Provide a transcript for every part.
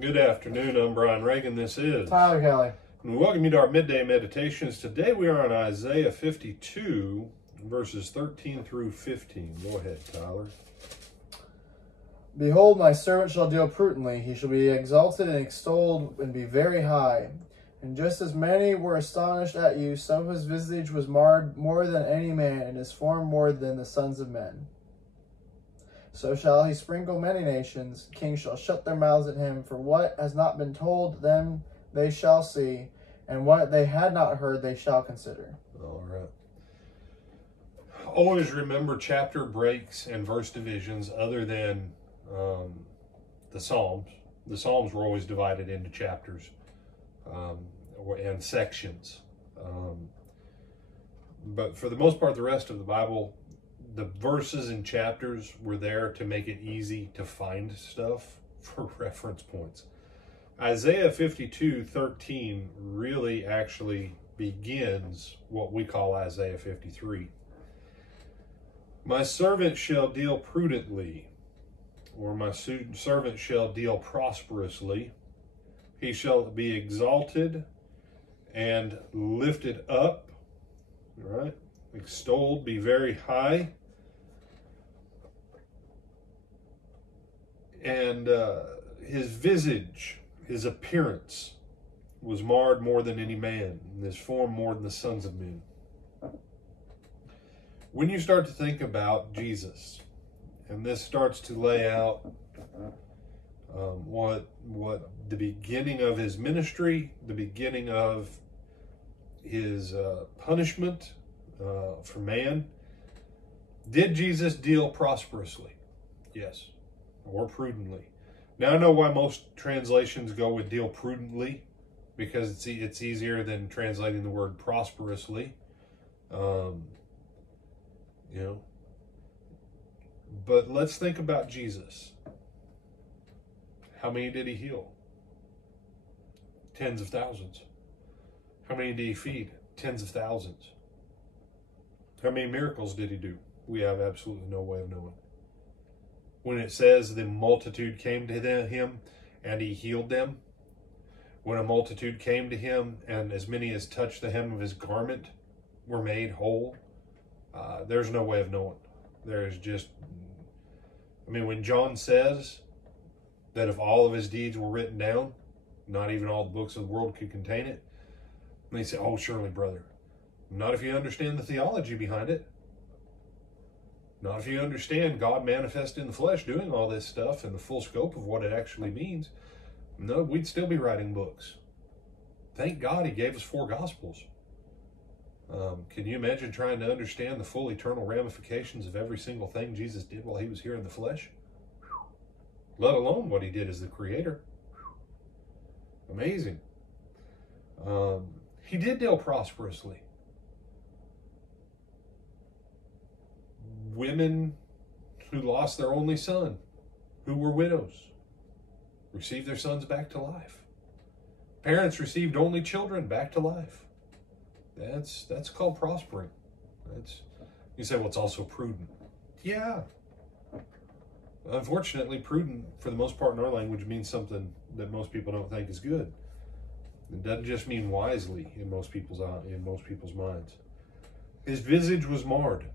Good afternoon. I'm Brian Reagan. This is Tyler Kelly. And we welcome you to our midday meditations. Today we are on Isaiah 52, verses 13 through 15. Go ahead, Tyler. Behold, my servant shall deal prudently. He shall be exalted and extolled and be very high. And just as many were astonished at you, so his visage was marred more than any man, and his form more than the sons of men. So shall he sprinkle many nations. Kings shall shut their mouths at him. For what has not been told them they shall see, and what they had not heard they shall consider. All right. Always remember chapter breaks and verse divisions other than the Psalms. The Psalms were always divided into chapters and sections. But for the most part, the rest of the Bible, the verses and chapters were there to make it easy to find stuff for reference points. Isaiah 52:13 really actually begins what we call Isaiah 53. My servant shall deal prudently, or my servant shall deal prosperously. He shall be exalted and lifted up, right? Extolled, be very high. And his visage, his appearance, was marred more than any man, and his form more than the sons of men. When you start to think about Jesus, and this starts to lay out what the beginning of his ministry, the beginning of his punishment for man. Did Jesus deal prosperously? Yes. Or prudently. Now I know why most translations go with deal prudently, because it's easier than translating the word prosperously. But let's think about Jesus. How many did he heal? Tens of thousands. How many did he feed? Tens of thousands. How many miracles did he do? We have absolutely no way of knowing. When it says the multitude came to him and he healed them, when a multitude came to him and as many as touched the hem of his garment were made whole, there's no way of knowing. There's just, when John says that if all of his deeds were written down, not even all the books of the world could contain it, and they say, oh, surely, brother. Not if you understand the theology behind it. Not if you understand God manifest in the flesh doing all this stuff and the full scope of what it actually means. No, we'd still be writing books. Thank God he gave us 4 Gospels. Can you imagine trying to understand the full eternal ramifications of every single thing Jesus did while he was here in the flesh? Let alone what he did as the creator. Amazing. He did deal prosperously. Women who lost their only son, who were widows, received their sons back to life. Parents received only children back to life. That's called prospering. You say, well, it's also prudent. Yeah. Unfortunately, prudent, for the most part in our language, means something that most people don't think is good. It doesn't just mean wisely in most people's minds. His visage was marred.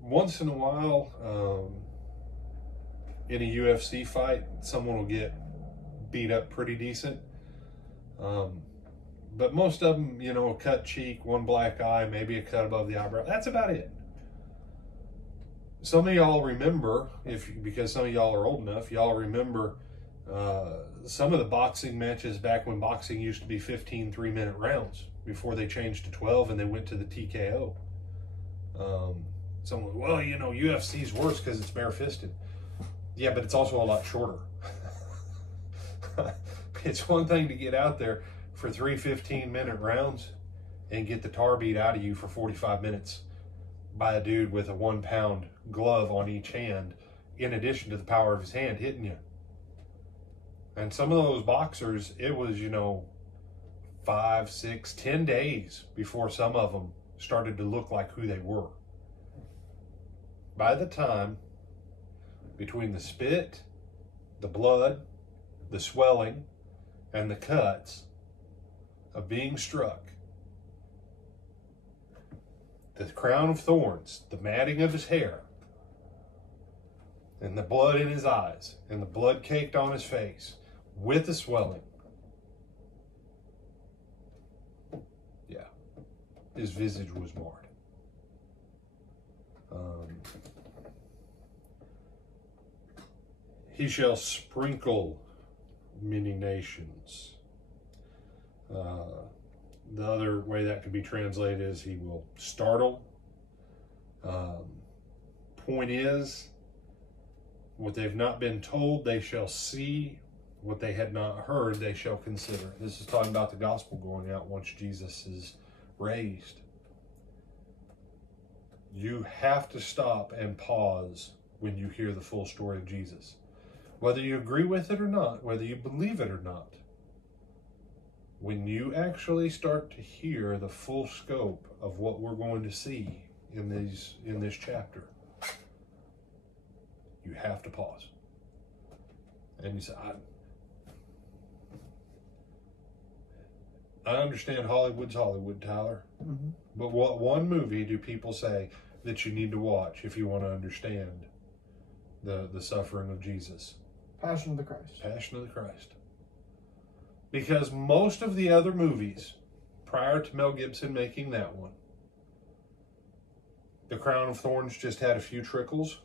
Once in a while, in a UFC fight, someone will get beat up pretty decent. But most of them, a cut cheek, one black eye, maybe a cut above the eyebrow. That's about it. Some of y'all remember, because some of y'all are old enough, y'all remember some of the boxing matches back when boxing used to be 15 3-minute rounds before they changed to 12 and they went to the TKO. Someone, well, UFC's worse because it's bare-fisted. Yeah, but it's also a lot shorter. It's one thing to get out there for 3 15-minute rounds and get the tar beat out of you for 45 minutes by a dude with a 1-pound glove on each hand, in addition to the power of his hand hitting you. And some of those boxers, it was, 5, 6, 10 days before some of them started to look like who they were. by the time between the spit, the blood, the swelling, and the cuts of being struck, the crown of thorns, the matting of his hair, and the blood in his eyes, and the blood caked on his face, with the swelling, yeah, his visage was marred. He shall sprinkle many nations. The other way that could be translated is he will startle. Point is, what they've not been told, they shall see. What they had not heard, they shall consider. This is talking about the gospel going out once Jesus is raised. You have to stop and pause when you hear the full story of Jesus. Whether you agree with it or not, whether you believe it or not, when you actually start to hear the full scope of what we're going to see in this chapter, you have to pause. And you say, I understand Hollywood's Hollywood, Tyler. Mm-hmm. But what one movie do people say that you need to watch if you want to understand the suffering of Jesus? Passion of the Christ. Passion of the Christ. Because most of the other movies, prior to Mel Gibson making that one, The Crown of Thorns just had a few trickles.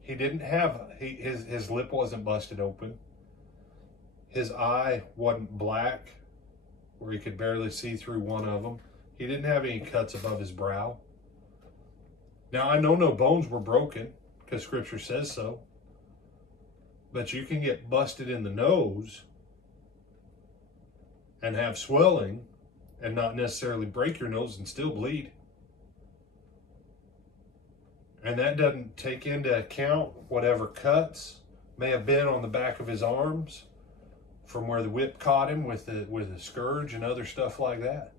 He didn't have, his lip wasn't busted open. His eye wasn't black, where he could barely see through one of them. He didn't have any cuts above his brow. Now, I know no bones were broken, because Scripture says so. But you can get busted in the nose and have swelling and not necessarily break your nose and still bleed. And that doesn't take into account whatever cuts may have been on the back of his arms from where the whip caught him with a scourge and other stuff like that.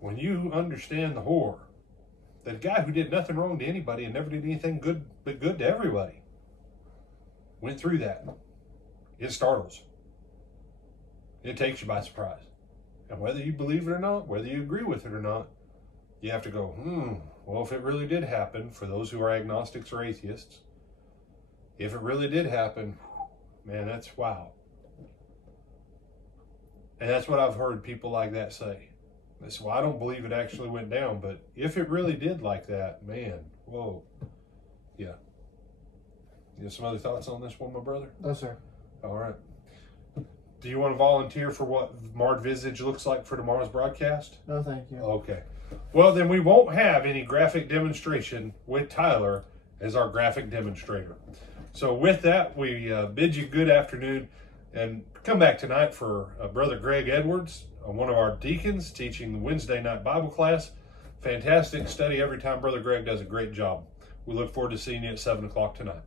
When you understand the horror, that a guy who did nothing wrong to anybody and never did anything good but good to everybody went through that, it startles. It takes you by surprise. And whether you believe it or not, whether you agree with it or not, you have to go, well, if it really did happen, for those who are agnostics or atheists, if it really did happen, man, that's wow. And that's what I've heard people like that say. They say, well, I don't believe it actually went down, but if it really did like that, man, whoa. Yeah. You have some other thoughts on this one, my brother? No, sir. All right. Do you want to volunteer for what marred visage looks like for tomorrow's broadcast? No, thank you. Okay. Well, then we won't have any graphic demonstration with Tyler as our graphic demonstrator. So with that, we bid you good afternoon, and come back tonight for Brother Greg Edwards, one of our deacons, teaching the Wednesday night Bible class. Fantastic study every time. Brother Greg does a great job. We look forward to seeing you at 7 o'clock tonight.